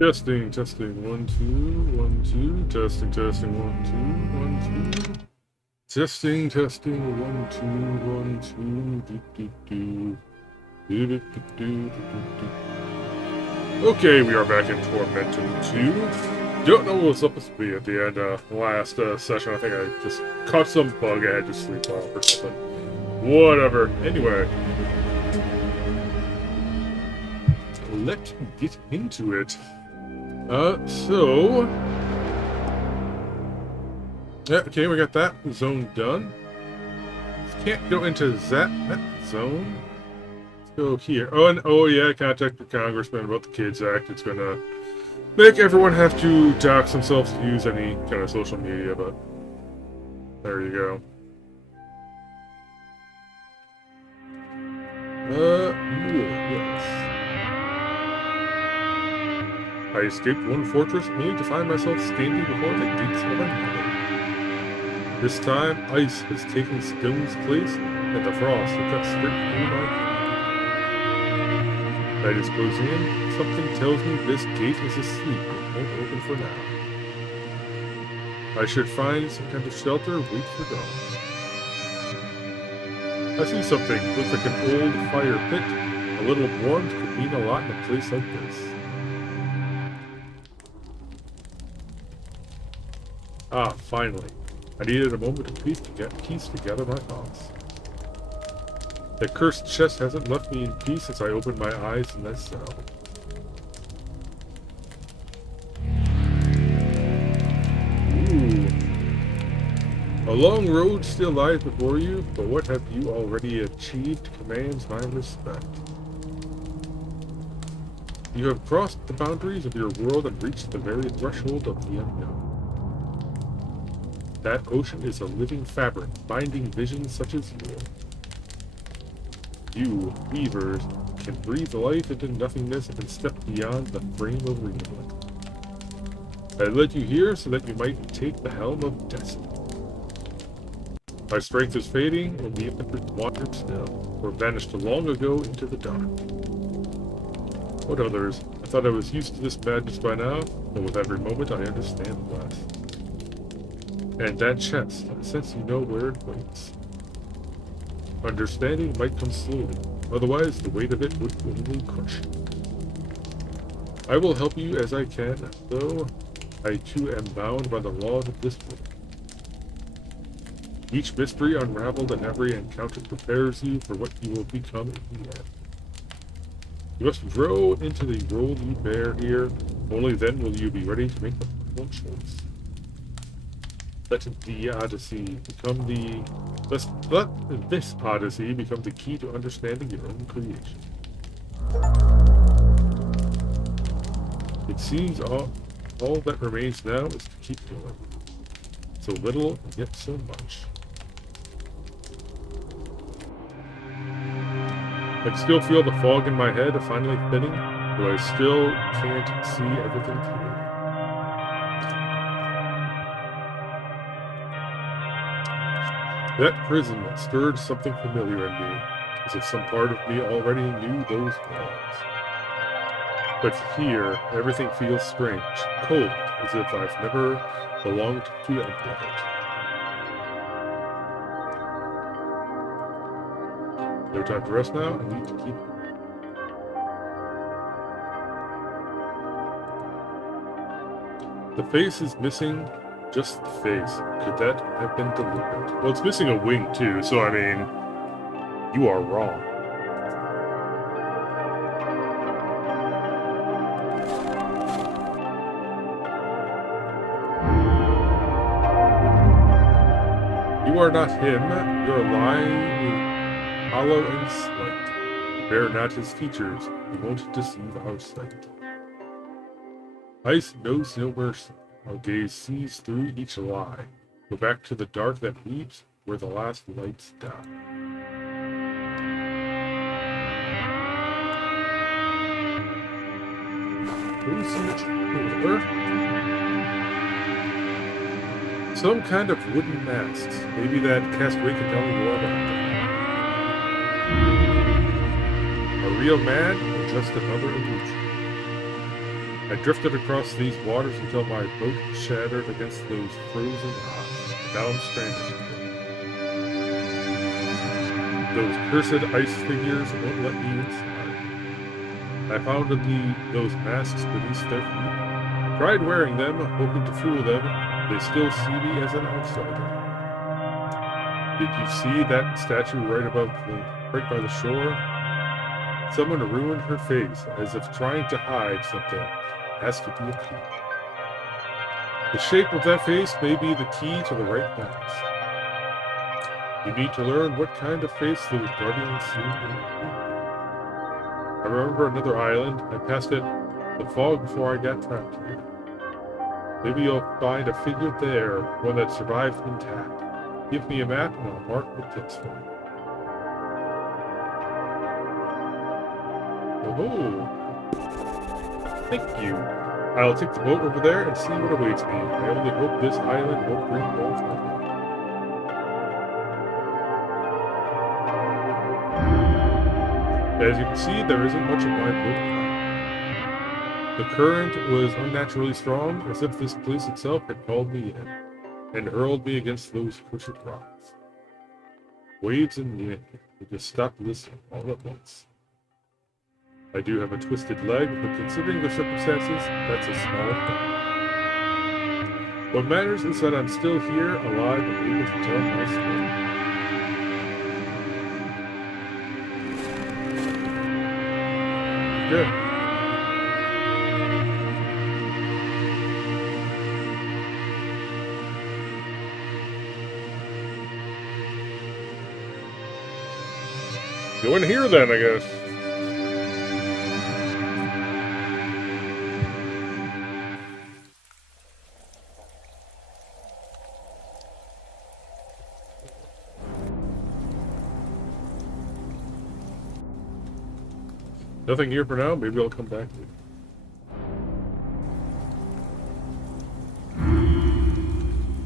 Testing, testing, 1, 2, 1, 2, testing, testing, 1, 2, 1, 2. Testing, testing, 1, 2, 1, 2, do, do, do. Do, do, do, do, do, do. Okay, we are back in Tormentum 2. Don't know what was supposed to be at the end of last session. I think I just caught some bug I had to sleep off or something. Whatever. Anyway. Let's get into it. Yeah, okay, we got that zone done. Can't go into that zone. Let's go here. Oh, and yeah, contact the congressman about the Kids Act. It's gonna make everyone have to dox themselves to use any kind of social media, but there you go. Yes. I escaped one fortress only to find myself standing before the gates of another. This time, ice has taken stone's place, and the frost will cut straight through my feet. Night is closing in. Something tells me this gate is asleep and won't open for now. I should find some kind of shelter, wait for dawn. I see something. Looks like an old fire pit. A little warmth could mean a lot in a place like this. Ah, finally. I needed a moment of peace to piece together my thoughts. That cursed chest hasn't left me in peace since I opened my eyes in that cell. Ooh. A long road still lies before you, but what have you already achieved commands my respect. You have crossed the boundaries of your world and reached the very threshold of the unknown. That ocean is a living fabric, binding visions such as yours. You, weavers, can breathe life into nothingness and step beyond the frame of reality. I led you here so that you might take the helm of destiny. My strength is fading, and the embers wander still, or vanished long ago into the dark. What others? I thought I was used to this madness by now, but with every moment I understand less. And that chest, I sense you know where it waits. Understanding might come slowly, otherwise the weight of it would only crush you. I will help you as I can, though I too am bound by the laws of this world. Each mystery unraveled and every encounter prepares you for what you will become in the end. You must grow into the role you bear here, only then will you be ready to make the final choice. Let the Odyssey become let this Odyssey become the key to understanding your own creation. It seems all that remains now is to keep going. So little, and yet so much. I can still feel the fog in my head finally thinning, though I still can't see everything clearly. That prison stirred something familiar in me, as if some part of me already knew those walls. But here, everything feels strange, cold, as if I've never belonged to any of it. No time to rest now, I need to keep. The face is missing. Just the face. Could that have been deliberate? Well, it's missing a wing, too, so I mean, you are wrong. You are not him. Your lie is hollow and slight. Bear not his features. He won't deceive our sight. Ice knows no mercy. Our gaze sees through each lie. Go back to the dark that weeps, where the last lights die. Some kind of wooden masks. Maybe that castaway can tell me more about them. A real man or just another illusion? I drifted across these waters until my boat shattered against those frozen rocks. Now I'm stranded. Those cursed ice figures won't let me inside. I found those masks beneath their feet. I tried wearing them, hoping to fool them. They still see me as an outsider. Did you see that statue right by the shore? Someone ruined her face, as if trying to hide something. Has to be a key. The shape of that face may be the key to the right mask. You need to learn what kind of face those guardians see. I remember another island. I passed it the fog before I got trapped here. Maybe you'll find a figure there, one that survived intact. Give me a map and I'll mark the tips for you. Oh, thank you. I'll take the boat over there and see what awaits me. I only hope this island won't bring more trouble. As you can see, there isn't much of my boat. The current was unnaturally strong, as if this place itself had called me in and hurled me against those cursed rocks. Waves and wind would just stop listening all at once. I do have a twisted leg, but considering the circumstances, that's a small thing. What matters is that I'm still here, alive, and able to tell my story. Good. Go in here then, I guess. Nothing here for now. Maybe I'll come back to it.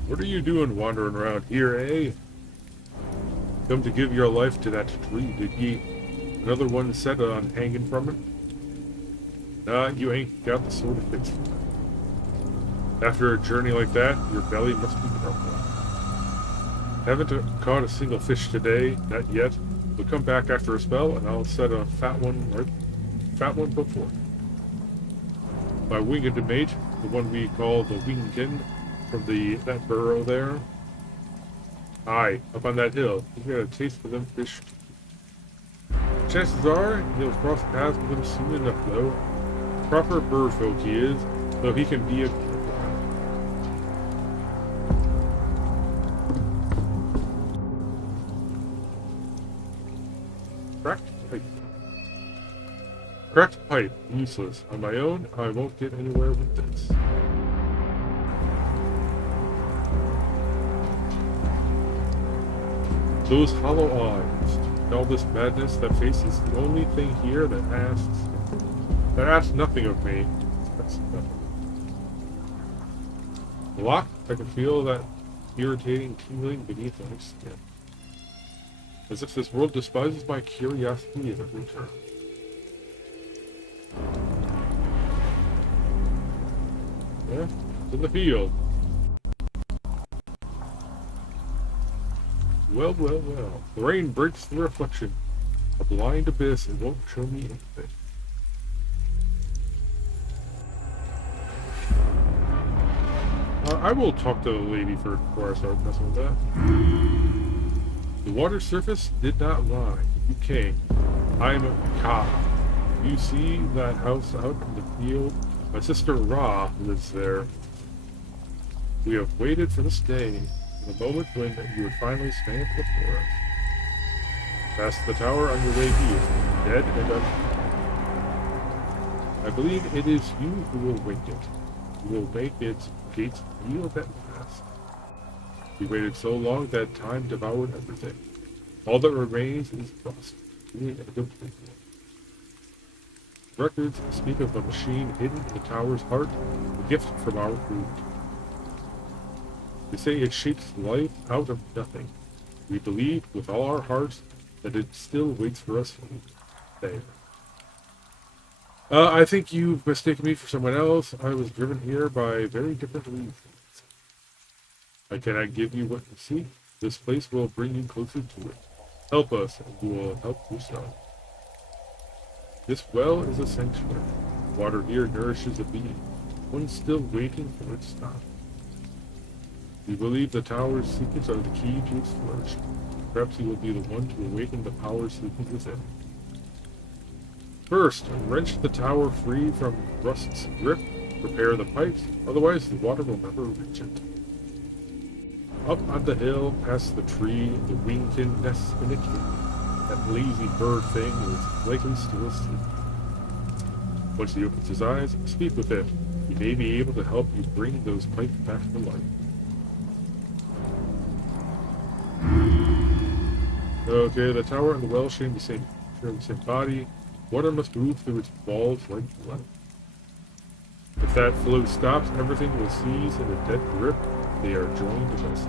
What are you doing wandering around here, eh? Come to give your life to that tree, did ye? Another one set on hanging from it? Nah, you ain't got the sort of fix. After a journey like that, your belly must be grumbling. Haven't caught a single fish today, not yet. We'll come back after a spell, and I'll set a fat one before. My winged mate, the one we call the Wingkin, from that burrow there. Aye, up on that hill. He's got a taste for them fish. Chances are he'll cross paths with them soon enough, though. Proper bird folk he is, though he can be a Cracked pipe, useless. On my own, I won't get anywhere with this. Those hollow eyes, all this madness that faces the only thing here that asks nothing of me. That's nothing. Locked, I can feel that irritating tingling beneath my skin. As if this world despises my curiosity at every turn. Yeah, in the field. Well. The rain breaks the reflection. A blind abyss, it won't show me anything. I will talk to the lady first before I start messing with that. The water surface did not lie. You came. I'm a Ka. You see that house out in the field? My sister Ra lives there. We have waited for this day, the moment when you would finally stand before us. Past the tower on your way here, dead and unharmed. I believe it is you who will wake it. You will make its gates yield at last. We waited so long that time devoured everything. All that remains is rust, and oblivion. Records speak of a machine hidden in the tower's heart, a gift from our food. They say it shapes life out of nothing. We believe with all our hearts that it still waits for us there. I think you've mistaken me for someone else. I was driven here by very different reasons. I cannot give you what you seek. This place will bring you closer to it. Help us, and you will help yourself. This well is a sanctuary. Water here nourishes a being, one still waiting for its stop. We believe the tower's secrets are the key to its flourishing. Perhaps he will be the one to awaken the power sleeping within. First, wrench the tower free from rust's grip. Prepare the pipes, otherwise the water will never reach it. Up on the hill, past the tree, the wingkin nests in a cave. That lazy bird thing is likely still asleep. Once he opens his eyes, speak with him. He may be able to help you bring those pipes back to life. Okay, the tower and the well share the same body. Water must move through its walls like blood. If that flow stops, everything will seize in a dead grip. They are joined vessels.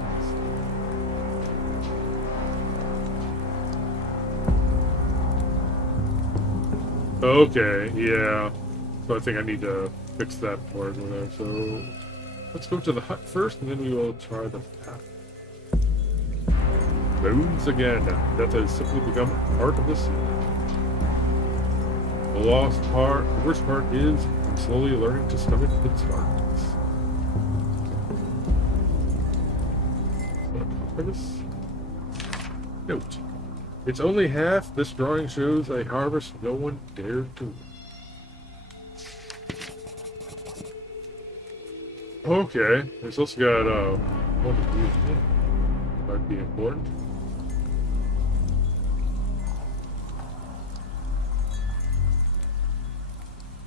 Okay, yeah. So I think I need to fix that part over there. So let's go to the hut first, and then we will try the path. Bones again. Death has simply become part of the sea. The worst part is I'm slowly learning to stomach its darkness. Note. It's only half. This drawing shows a harvest no one dared to. Okay. It's also got one of these. Might be important.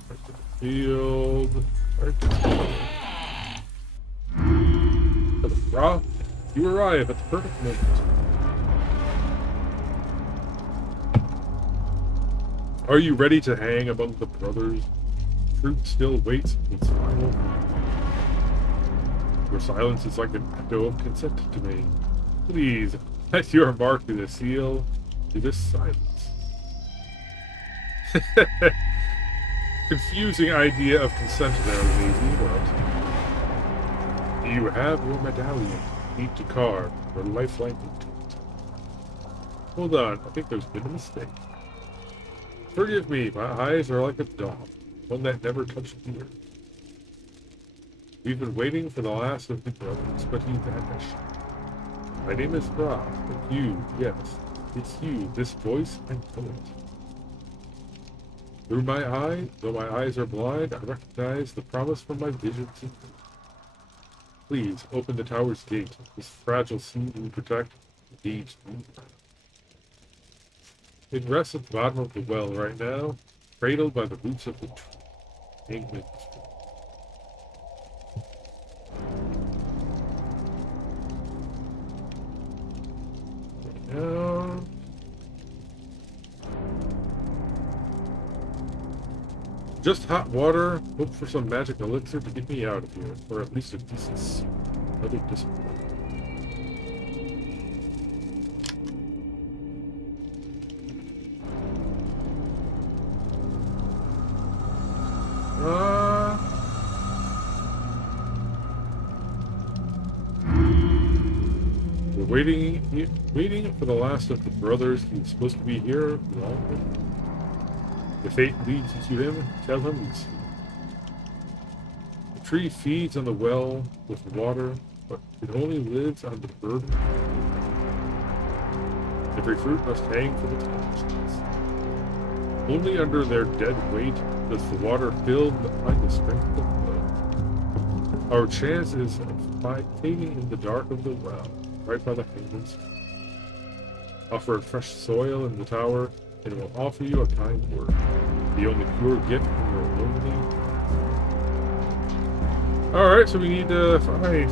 Right to the field. Right to the field. Raw. You arrive at the perfect moment. Are you ready to hang among the brothers? Truth still waits its final. Your silence is like an echo of consent to me. Please, let your mark be the seal to this silence. Confusing idea of consent there, maybe, but you have your medallion. Need to carve your lifeline into it. Hold on, I think there's been a mistake. Forgive me, my eyes are like a dog, one that never touched the earth. We've been waiting for the last of the brothers, but he vanished. My name is Ra, but you, yes, it's you, this voice I know it. Through my eye, though my eyes are blind, I recognize the promise from my visions in you. Please, open the tower's gate. This fragile seed we protect needs me. It rests at the bottom of the well right now, cradled by the roots of the tree. Amen. Now, just hot water. Hope for some magic elixir to get me out of here, or at least a decent soup. Another disappointment. We're waiting for the last of the brothers. He's supposed to be here long. If fate leads you to him, tell him he's here. The tree feeds on the well with water, but it only lives on the burden. Every fruit must hang for the time. Only under their dead weight does the water fill and find the strength of flow. Our chances of fading in the dark of the well, right by the hangman's. Offer fresh soil in the tower, and it will offer you a kind word, the only pure gift from your lonely. Alright, so we need to find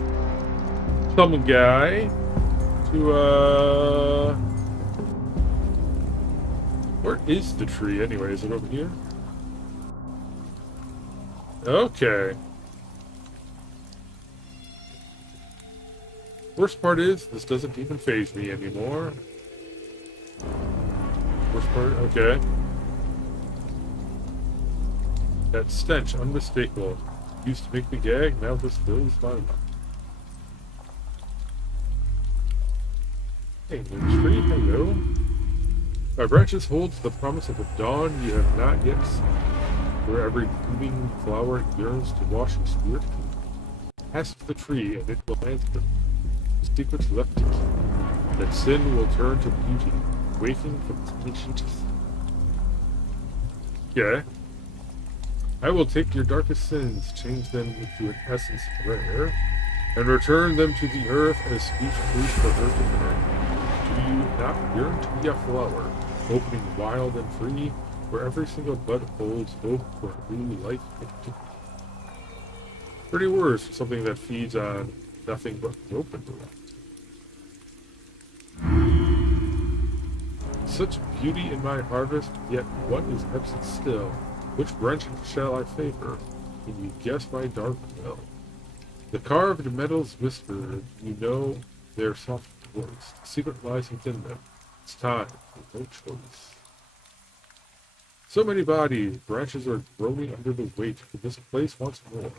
some guy to, where is the tree anyway? Is it over here? Okay. Worst part is, this doesn't even faze me anymore. Worst part, okay. That stench, unmistakable. Used to make me gag, now this fills my mouth. Hey, new tree, hello. My branches hold the promise of a dawn you have not yet seen, where every blooming flower yearns to wash your spirit clean. Ask the tree, and it will answer. The secrets left to keep, that sin will turn to beauty, waking from its ancient sleep. Yeah. I will take your darkest sins, change them into an essence rare, and return them to the earth as sweet fruit for her to bear. Do you not yearn to be a flower, opening wild and free, where every single bud holds hope for a new life yet to be? Pretty words for something that feeds on nothing but rope and delight. Such beauty in my harvest, yet what is absent still? Which branch shall I favor? Can you guess my dark will? The carved metals whisper, you know their soft voice. The secret lies within them. It's time for no choice. So many bodies, branches are groaning under the weight of this place once more.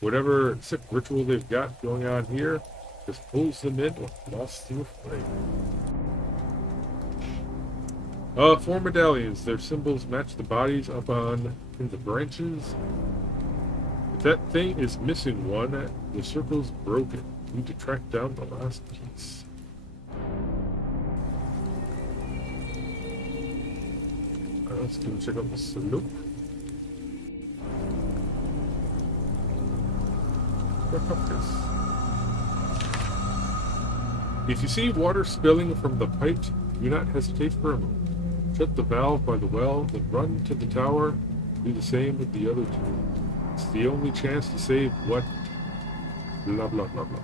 Whatever sick ritual they've got going on here just pulls them in with lost to a flame. 4 medallions. Their symbols match the bodies up on in the branches. If that thing is missing one, the circle's broken. Need to track down the last piece. Let's go check out the slope. If you see water spilling from the pipe, do not hesitate for a moment. Shut the valve by the well, then run to the tower. Do the same with the other two. It's the only chance to save what? Blah, blah, blah, blah.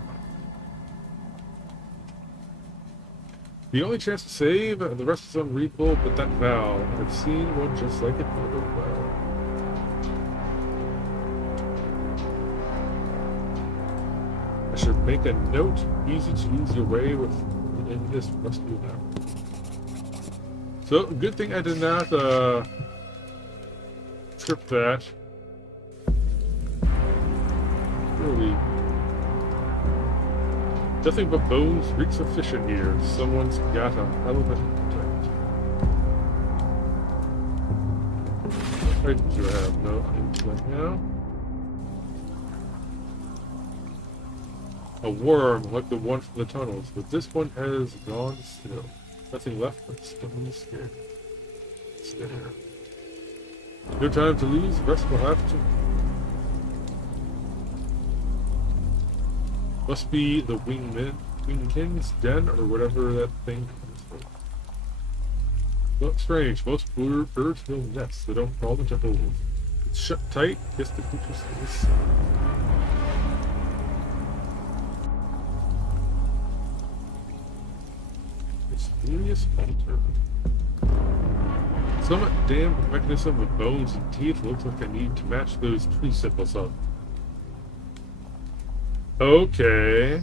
The only chance to save, the rest is unreadable, but that valve. I've seen one just like it by the well. I should make a note. Easy to lose your way within this rusty map. So, good thing I did not trip that. Really. Nothing but bones, reeks of fish in here. Someone's got a hell of a appetite. What items do I have? No items right now. A worm, like the one from the tunnels, but this one has gone still. Nothing left but stone scared. Stare. No time to lose, rest will have to. Must be the wingkin's den or whatever that thing comes from. Not strange, most birds build nests, they don't crawl into holes. It's shut tight, guess the creature stays. Mysterious altar. Some damned mechanism with bones and teeth looks like I need to match those tree symbols up. Okay.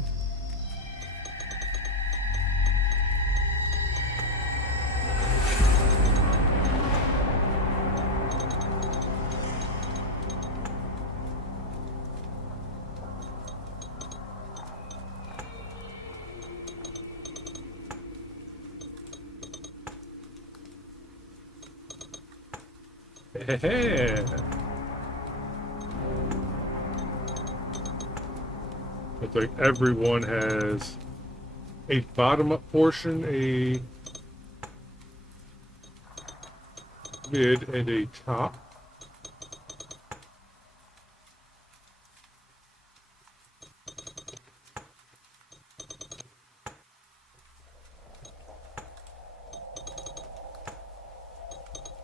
Hey. Looks like everyone has a bottom-up portion, a mid, and a top.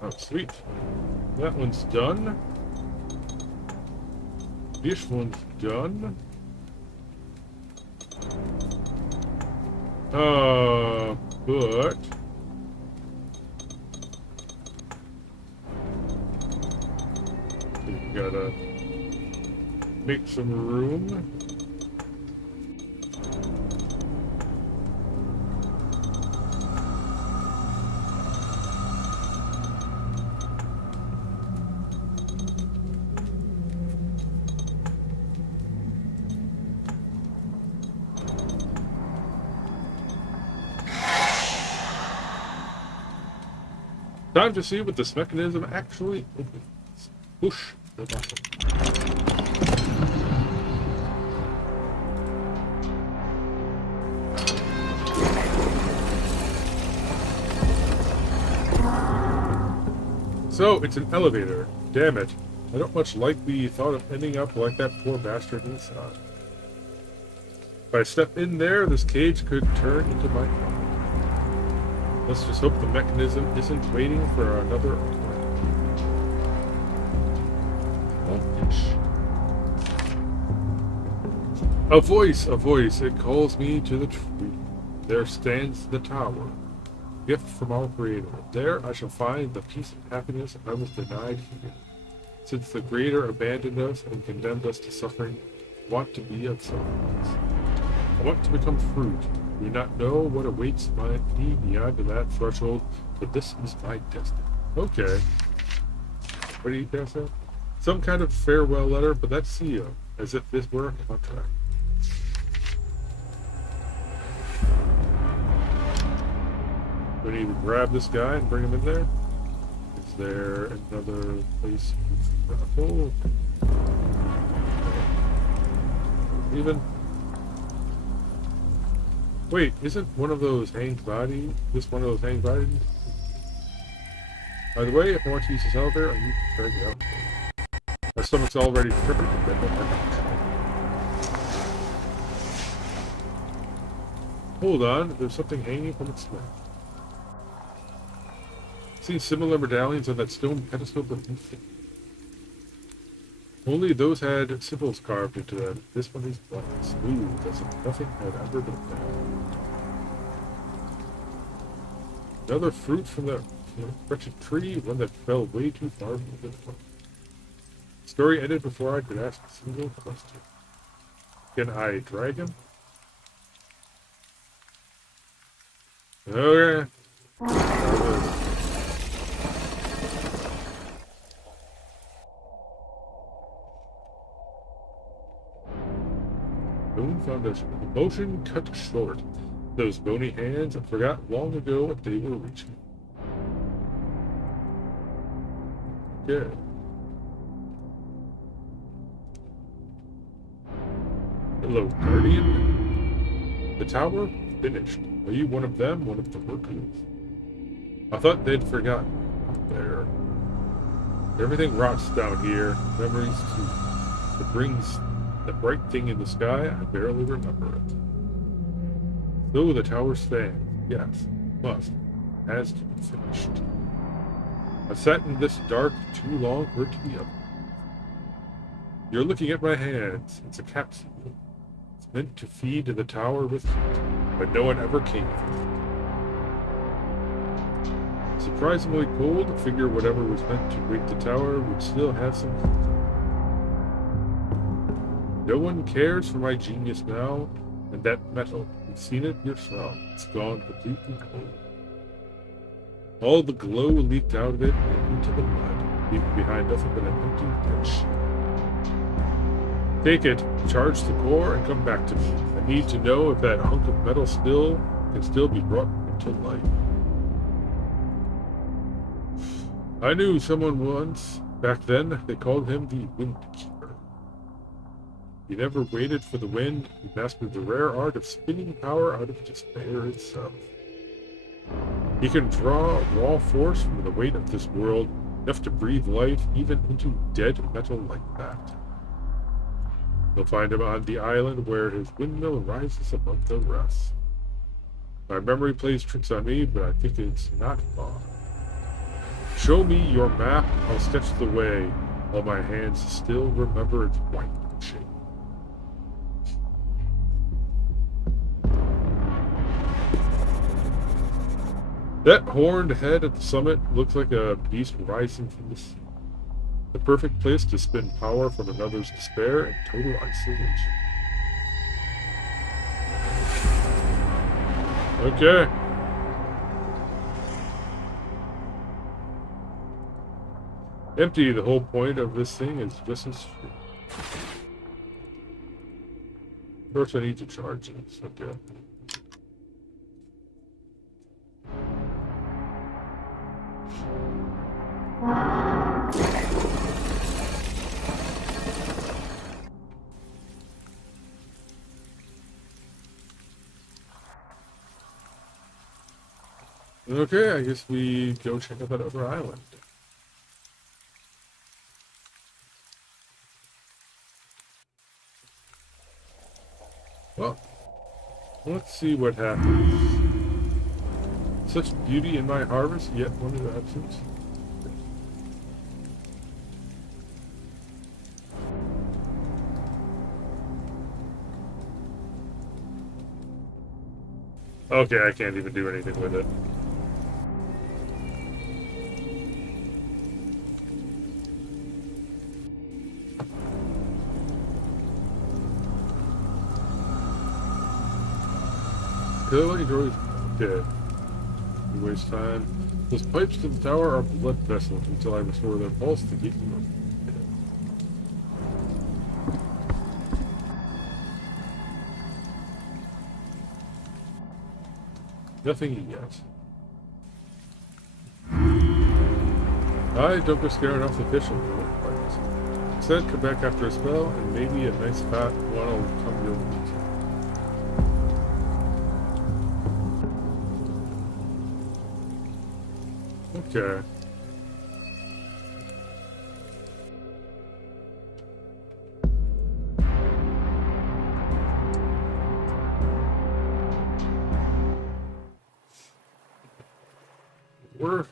Oh, sweet. That one's done. This one's done. But we gotta make some room. Time to see what this mechanism actually opens. Push the button. So, it's an elevator. Damn it. I don't much like the thought of ending up like that poor bastard inside. If I step in there, this cage could turn into my home. Let's just hope the mechanism isn't waiting for another occurrence. A voice, it calls me to the tree. There stands the tower. Gift from our Creator. There I shall find the peace and happiness I was denied here. Since the Creator abandoned us and condemned us to suffering, I want to be of service. I want to become fruit. I do not know what awaits me beyond that threshold, but this is my destiny. Okay. What do you guys say? Some kind of farewell letter, but that's seal, as if this were a contract. Do we need to grab this guy and bring him in there? Is there another place to travel? Even? Wait, isn't one of those hanged bodies? This one of those hanged bodies? By the way, if I want to use this elevator, I need to drag it out. My stomach's already tripping. Hold on, there's something hanging from its neck. Seen similar medallions on that stone pedestal beneath it. Only those had symbols carved into them. This one is black, smooth, as if nothing had ever been found. Another fruit from that wretched tree, one that fell way too far from the front. The story ended before I could ask a single question. Can I drag him? Okay. Bone foundation. Motion cut short. Those bony hands, I forgot long ago what they were reaching. Okay. Hello, Guardian. The tower? Finished. Are you one of them? One of the workers? I thought they'd forgotten. There. Everything rots down here. Memories too. It brings the bright thing in the sky. I barely remember it. Though the tower stands. Yes. Must. Has to be finished. I've sat in this dark too long for it to be up. You're looking at my hands. It's a capsule. It's meant to feed the tower with heat, but no one ever came for it. Surprisingly cold. I figure whatever was meant to wake the tower would still have some heat. No one cares for my genius now, and that metal, you've seen it yourself. It's gone completely cold. All the glow leaked out of it and into the mud, leaving behind nothing but an empty dead shell. Take it, charge the core, and come back to me. I need to know if that hunk of metal can still be brought into life. I knew someone once. Back then, they called him the Wind Keeper. He never waited for the wind. He mastered the rare art of spinning power out of despair itself. He can draw raw force from the weight of this world, enough to breathe life even into dead metal like that. You'll find him on the island where his windmill rises above the rest. My memory plays tricks on me, but I think it's not far. Show me your map, I'll sketch the way, while my hands still remember its white shape. That horned head at the summit looks like a beast rising from the sea. The perfect place to spin power from another's despair and total isolation. Okay. Empty, the whole point of this thing is just as true. First I need to charge this, okay. Okay, I guess we go check out that other island. Well, let's see what happens. Such beauty in my harvest, yet one in absence. Okay, I can't even do anything with it. Clearly, Joy's dead. You waste time. Those pipes to the tower are blood vessels until I restore their pulse to keep them up. Nothing yet. Don't get scared off the fishing boat. Instead, come back after a spell, and maybe a nice fat one will come your meat. Okay. We're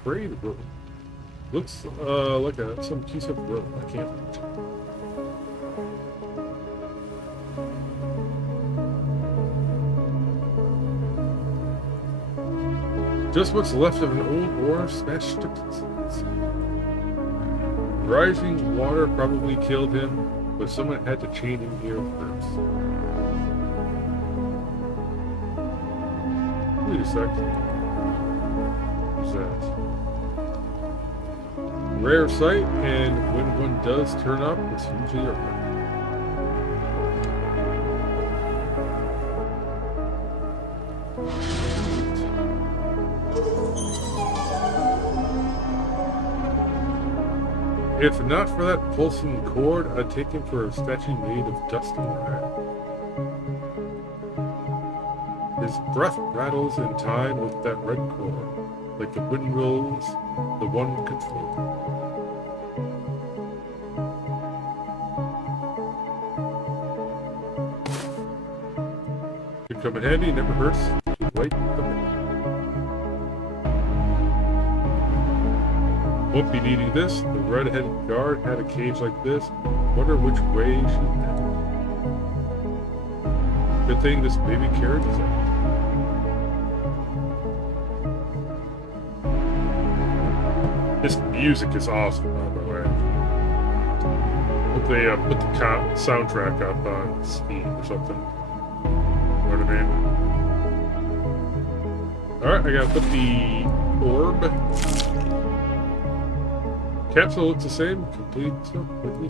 afraid rope. Looks like some piece of rope. I can't reach. Just what's left of an old ore smashed to pieces. Rising water probably killed him, but someone had to chain him here first. Wait a sec. What's that? Rare sight, and when one does turn up, it's usually a rare. If not for that pulsing cord, I'd take him for a statue made of dust and iron. His breath rattles in time with that red cord, like the windmills the one controls. Could come in handy, never hurts to light the wind. Won't be needing this. The red-headed guard had a cage like this. Wonder which way she went. Good thing this baby carrot is out. This music is awesome, by the way. Hope they put the soundtrack up on Steam or something. You know what I mean? Alright, I gotta put the orb. Capsule looks the same, complete, so quickly.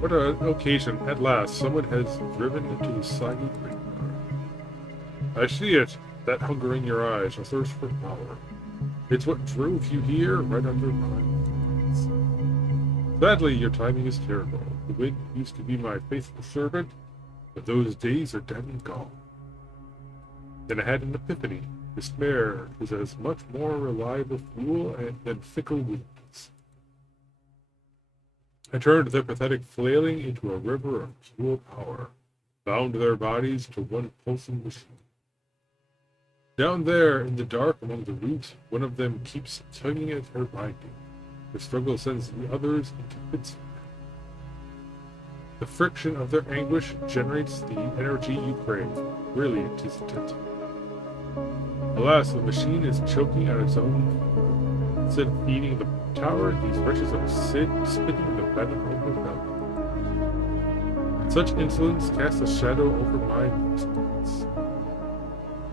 What an occasion. At last, someone has driven into the soggy graveyard. I see it. That hunger in your eyes, a thirst for power. It's what drove you here, right under my eyes. Sadly, your timing is terrible. The wind used to be my faithful servant, but those days are dead and gone. Then I had an epiphany. Despair is as much more reliable fuel than fickle winds. I turned their pathetic flailing into a river of pure power, bound their bodies to one pulsing machine. Down there in the dark among the roots, one of them keeps tugging at her binding. The struggle sends the others into fits. The friction of their anguish generates the energy you crave. Brilliant, isn't it? Alas, the machine is choking at its own. Instead of feeding the tower, these wretches are spitting the venom of the mountain. Such insolence casts a shadow over my existence.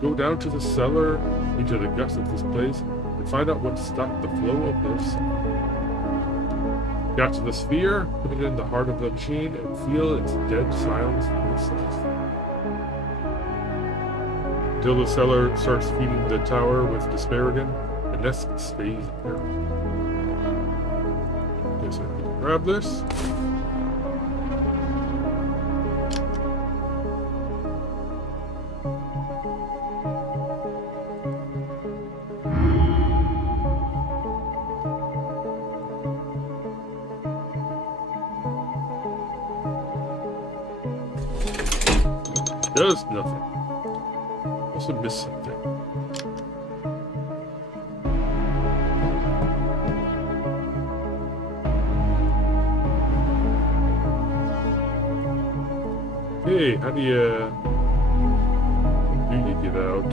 Go down to the cellar, into the guts of this place, and find out what stopped the flow of their suffering. Got to the sphere, put it in the heart of the machine, and feel its dead silence in yourself. Till the cellar starts feeding the tower with despair again, the nest stays there. Yes, I Grab this. Does nothing. Also missed something. Hey, how do you get out?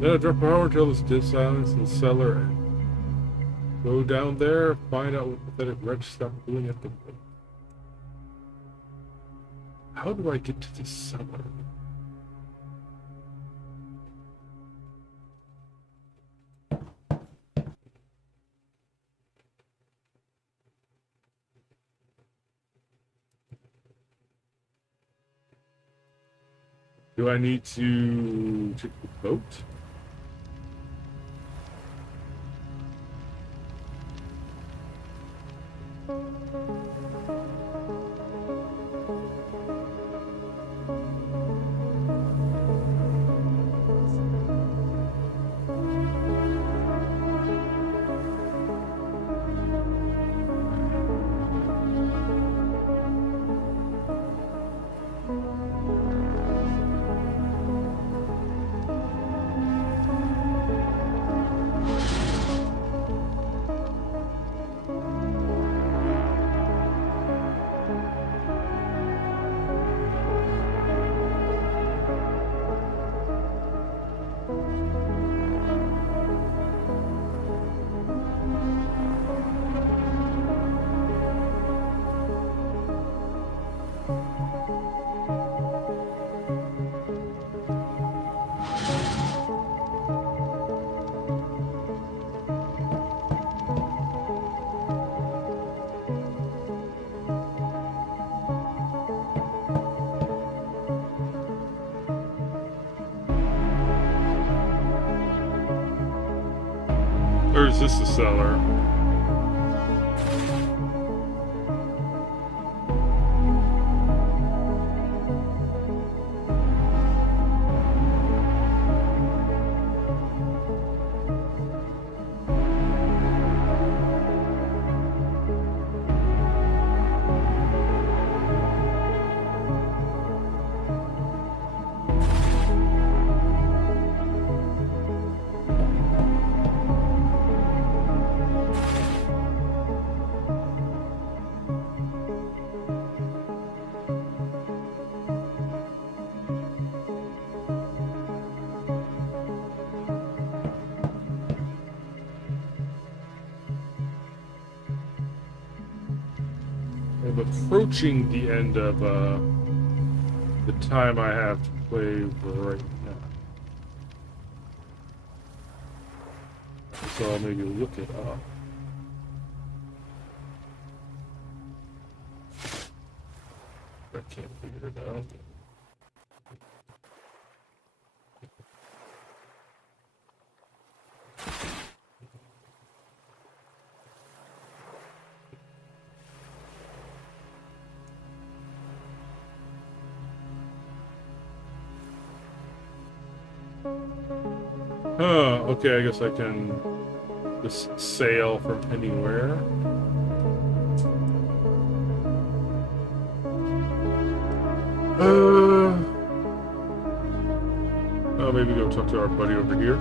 Then I drop power until it's dead silence in the cellar and go down there, find out what pathetic wretch stopped doing at the window. How do I get to the cellar? Do I need to take the boat? Or is this the cellar? I'm approaching the end of the time I have to play right now. So I'll maybe look it up. I can't figure it out. Okay, I guess I can just sail from anywhere. Oh, maybe go talk to our buddy over here.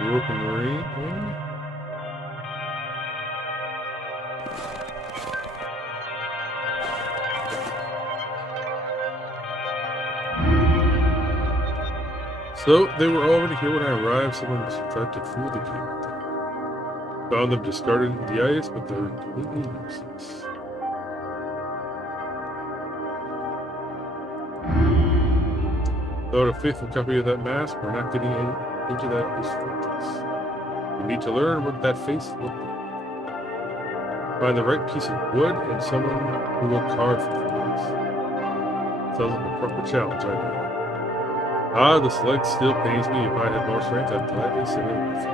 Broken ring. So, they were already here when I arrived. Someone tried to fool the king. Found them discarded in the ice, but they're completely useless. Without a faithful copy of that mask, we're not getting into that fortress. We need to learn what that face looked like. Find the right piece of wood and someone who will carve the face. Sounds like a proper challenge, I know. Ah, this leg still pains me. If I had more strength, I'd gladly sit it with you.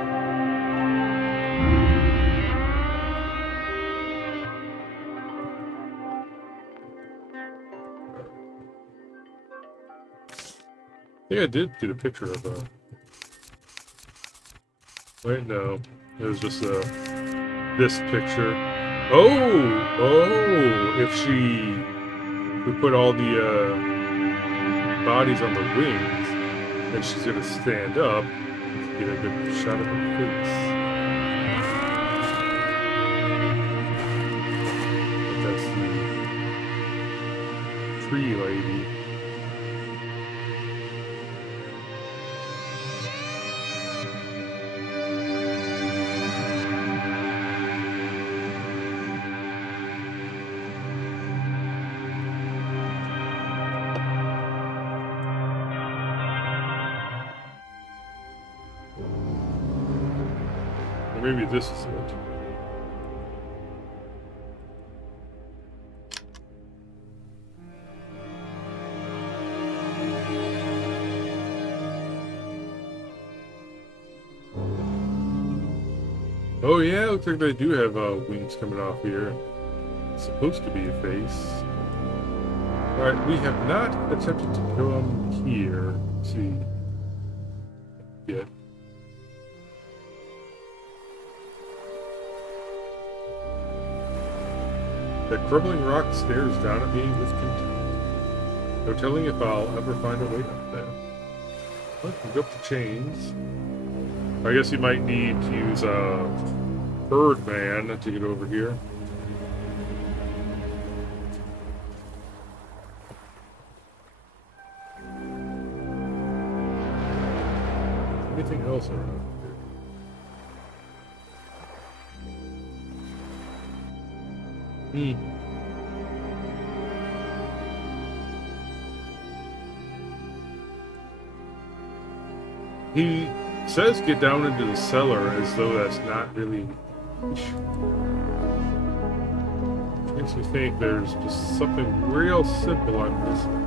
I think I did get a picture of wait, no. It was just this picture. Oh! If we put all the bodies on the wings, then she's gonna stand up and get a good shot of her face. But that's the tree lady. Maybe this is it. Oh yeah, looks like they do have wings coming off here. It's supposed to be a face. Alright, we have not attempted to come here. Let's see. Yet. The crumbling rock stares down at me with contempt. No telling if I'll ever find a way up there. Let's go up the chains. I guess you might need to use a Birdman to get over here. Anything else around here? He says get down into the cellar as though that's not really... Makes me think there's just something real simple I'm missing.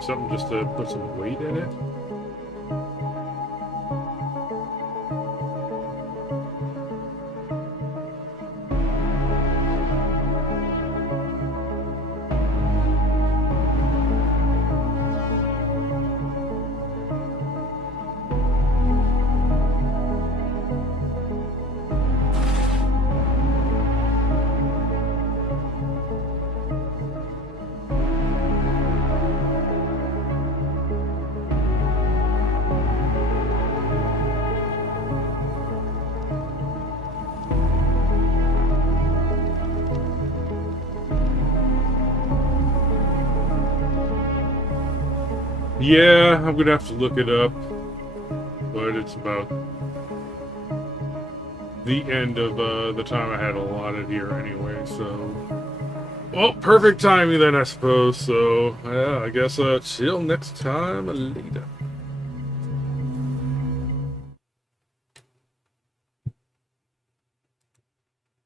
Something just to put some weight in it. Yeah, I'm gonna have to look it up, but it's about the end of the time I had allotted here anyway, so... Well, perfect timing then, I suppose, so, yeah, I guess, till next time later.